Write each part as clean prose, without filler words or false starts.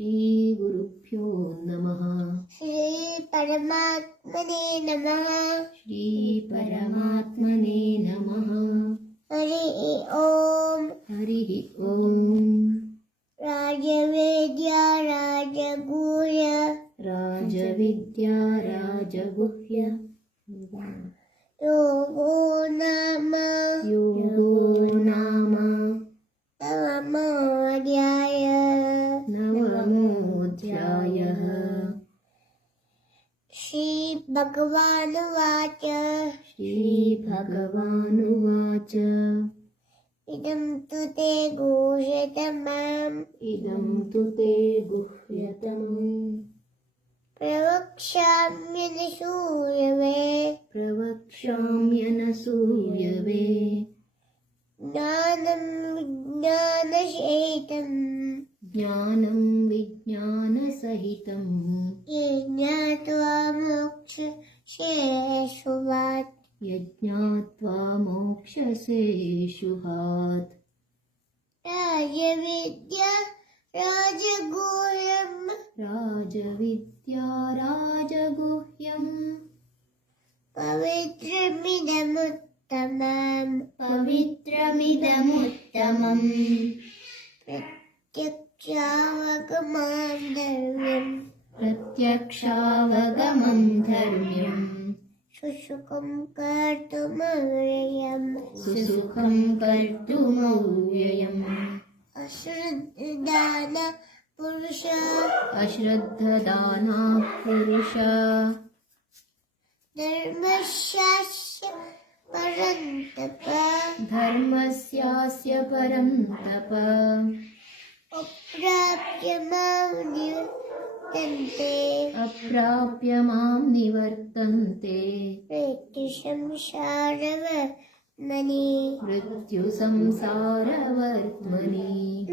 श्रीगुरुभ्यो नमः। श्रीपरमात्मने नमः। श्रीपरमात्मने नमः। हरिः ओम्। हरिः ओम्। राजवेद्या राजगुह्य राजविद्या राजगुह्य योगो नाम नवमोऽध्यायः। श्रीभगवानुवाच श्रीभगवानुवाच इदं तु ते गुह्यतमम् इदं तु ते गुह्यतमम् प्रवक्ष्याम्यनसूयवे ज्ञानं विज्ञानसहितं ये ज्ञात्वा मोक्षसे यज्ञात्वा मोक्षसे शुभात्। राजविद्या राजगुह्यम् पवित्रमिदमुत्तमम् प्रत्यक्षावगमं धर्म्यम् सुसुखं कर्तुमव्ययम् अश्रद्धदानः पुरुष धर्मस्यास्य परन्तप अप्राप्य मां निवर्तन्ते मृत्युसंसारवर्त्मनि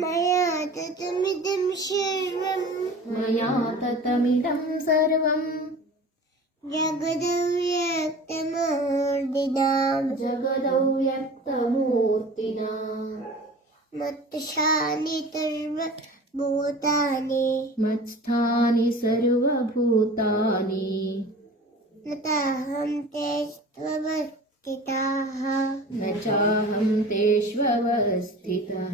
मया ततमिदं सर्वम् जगदव्यक्तमूर्तिना मत्स्थानि सर्वभूतानि न चाहं तेष्वस्थितः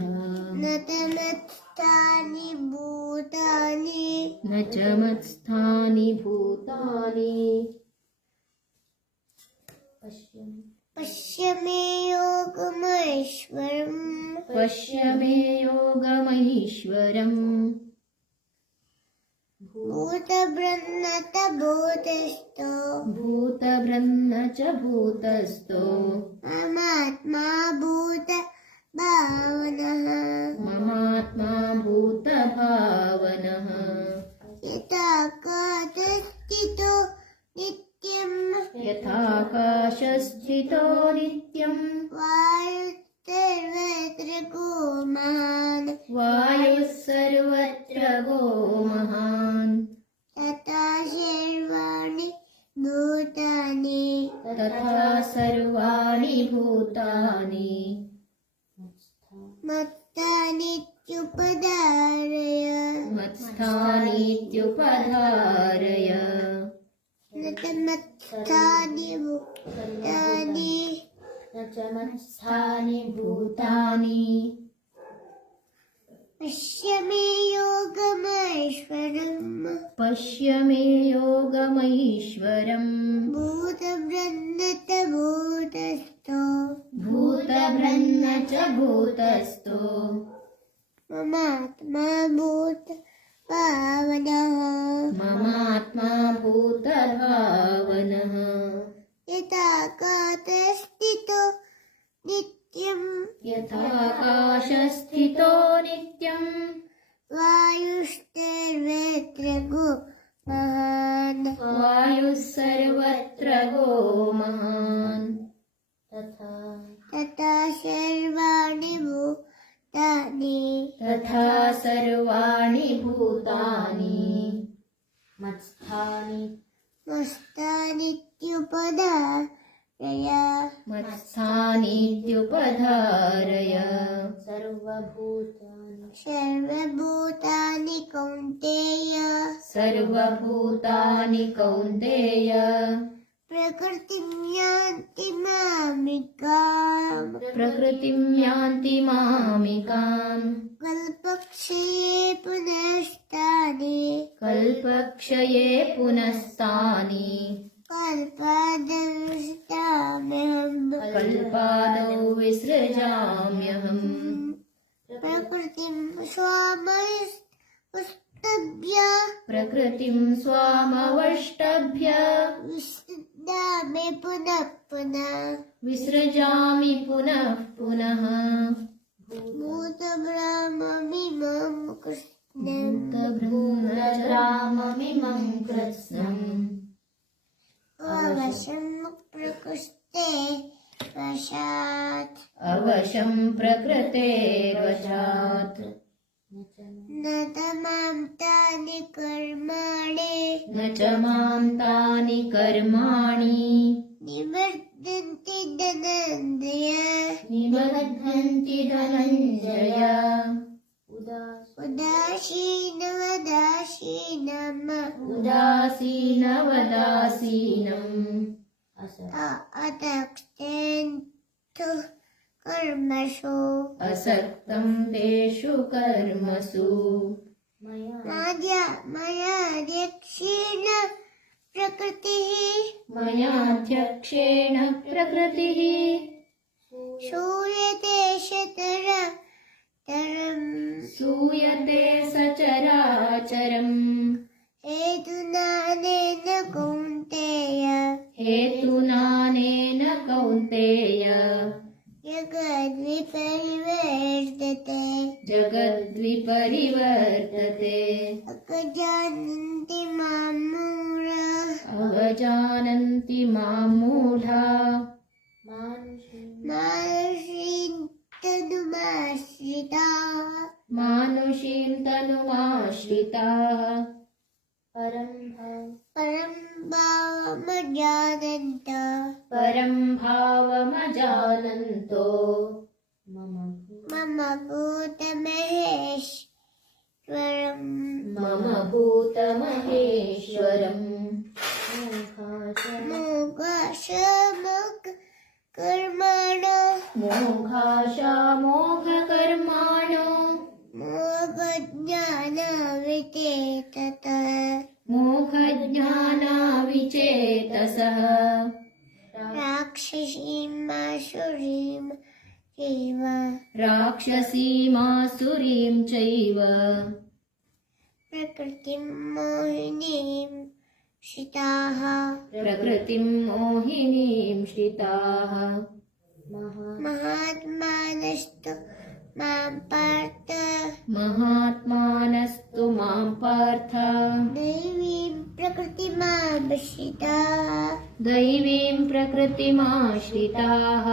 न तमत्स्थानि भूतानि न च मत्स्थानि भूतानि पश्य मे योगमैश्वरम् भूतभृन्न च भूतस्थो ममात्मा भूतभावनः यथाकाशस्थितो नित्यम् वायुः सर्वत्र गो महान् तथा सर्वाणि भूतानि मत्स्थानीत्युपधारय न च मत्स्थानि भूतानि पश्य मे योगमैश्वरम् भूतभृन्न च भूतस्थो ममात्मा भूतभावनः यथाकाशस्थितो नित्यम् वायुः सर्वत्र गो महान् तथा सर्वाणि भूतानि मत्स्थानीत्युपधारय मत्स्थानीत्युपधारय सर्वभूतानि कौन्तेय सर्वभूतानि कौन्तेय प्रकृतिं यान्ति मामिकाम् प्रकृतिं यान्ति मामिकाम् कल्पक्षये पुनस्तानि कल्पक्षये पुनस्तानि कल्पादौ विसृजाम्यहम् प्रकृतिं स्वामस्तभ्य प्रकृतिं स्वामवष्टभ्य विसृजामि पुनः पुनः विसृजामि पुनः पुनः भूतब्रह्ममिमं कृष्णम् भूतभ्रममिमं कृत्स्नम् अवशं प्रकृष्टे वशात् अवशं प्रकृतेर्वशात् न तमां तानि कर्माणि न च मां तानि कर्माणि निवर्तन्ति धनञ्जय निबध्नन्ति धनञ्जय उदासीनवदासीनम् अतक्तेन्तु कर्मसु असक्तं तेषु कर्मसु मयाध्यक्षेण प्रकृतिः मयाध्यक्षेण प्रकृतिः श्रूयते सूयते सचराचरम् हेतुनानेन कौन्तेय हेतुनानेन कौन्तेय जगद्विपरिवर्तते अजानन्ति मां मूढाः अवजानन्ति मां मूढा मानुषीं तनुमाश्रिताः परं भावमजानन्तो मम भूतमहेश्वरम् मोघाशामोघकर्माणो मोघज्ञानाविचेतसः राक्षसीमासुरीं चैव प्रकृतिं मोहिनीं श्रिताः प्रकृतिं मोहिनीं श्रिताः महात्मानस्तु मां पार्थ महात्मानस्तु मां पार्थ दैवीं प्रकृतिमाश्रिताः दैवीं प्रकृतिमाश्रिताः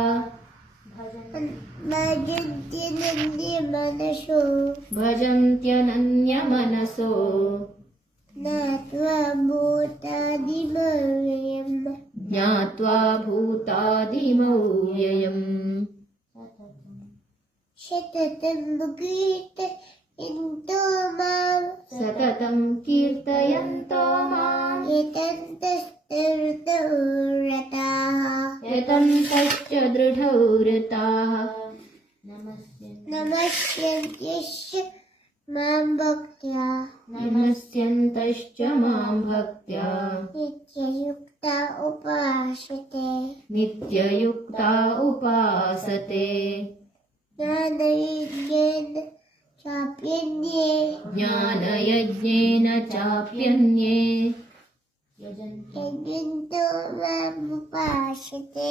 भजन्त्यनन्यमनसो ज्ञात्वा भूतादिमव्ययम् सततं कीर्तयन्तो माम् यतन्तश्च दृढौ रताः नमस्यन्त्यश्च मां भक्त्या नमस्यन्तश्च मां भक्त्या नित्ययुक्ता उपासते नित्ययुक्ता उपासते ज्ञानयज्ञेन चाप्यन्ये ज्ञानयज्ञेन चाप्यन्ये यजन्तो मामुपासते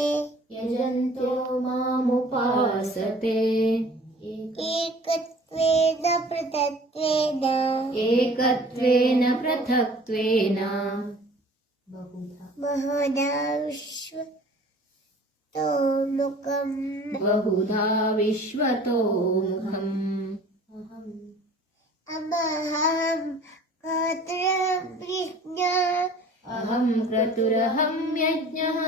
यजन्तो मामुपासते एकत्वेन पृथक्त्वेन एकत्वेन पृथक्त्वेन बहुधा विश्वतोमुखम् अहं क्रतुरहं अहं क्रतुरहं यज्ञः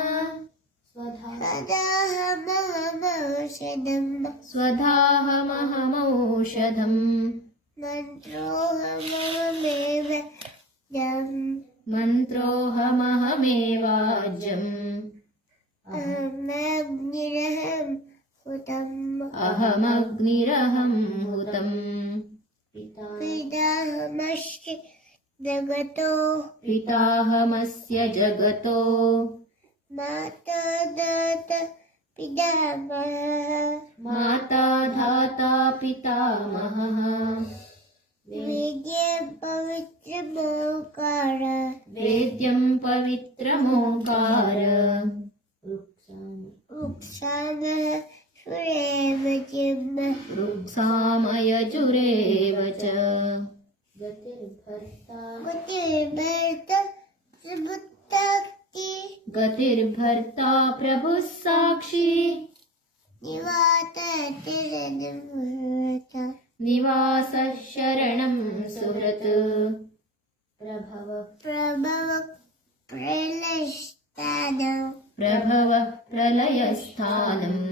स्वधाहमहमौषधम् मन्त्रोऽहमहमेवाज्यम् अहमग्निरहं हुतम् पिताहमस्य जगतो माता दाता पितामहः माता धाता पितामहः वेद्यं पवित्रमोकार वेद्यं पवित्रमोङ्कार रुक्सामः सुरेवचिम् रुक्सामयजुरेव च गतिर्भर्ता सुबुद्धक्ति गतिर्भर्ता प्रभुः साक्षी निवासः शरणं सुहृत् प्रभव प्रलयस्थानम्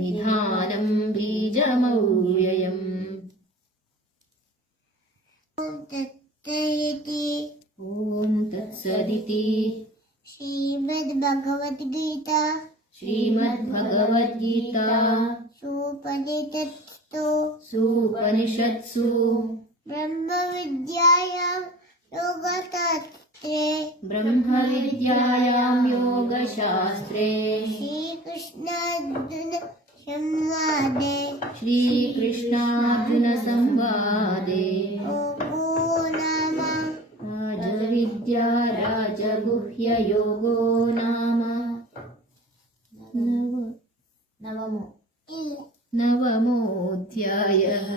निधानं बीजमव्ययम् ॐ तत्सदिति श्रीमद्भगवद्गीता श्रीमद्भगवद्गीता सुपनिषत्सु ब्रह्मविद्यायां योगशास्त्रे ब्रह्मविद्यायां योगशास्त्रे श्रीकृष्णार्जुनसंवादे राजविद्या राजगुह्ययोगो नाम नवमोऽध्यायः।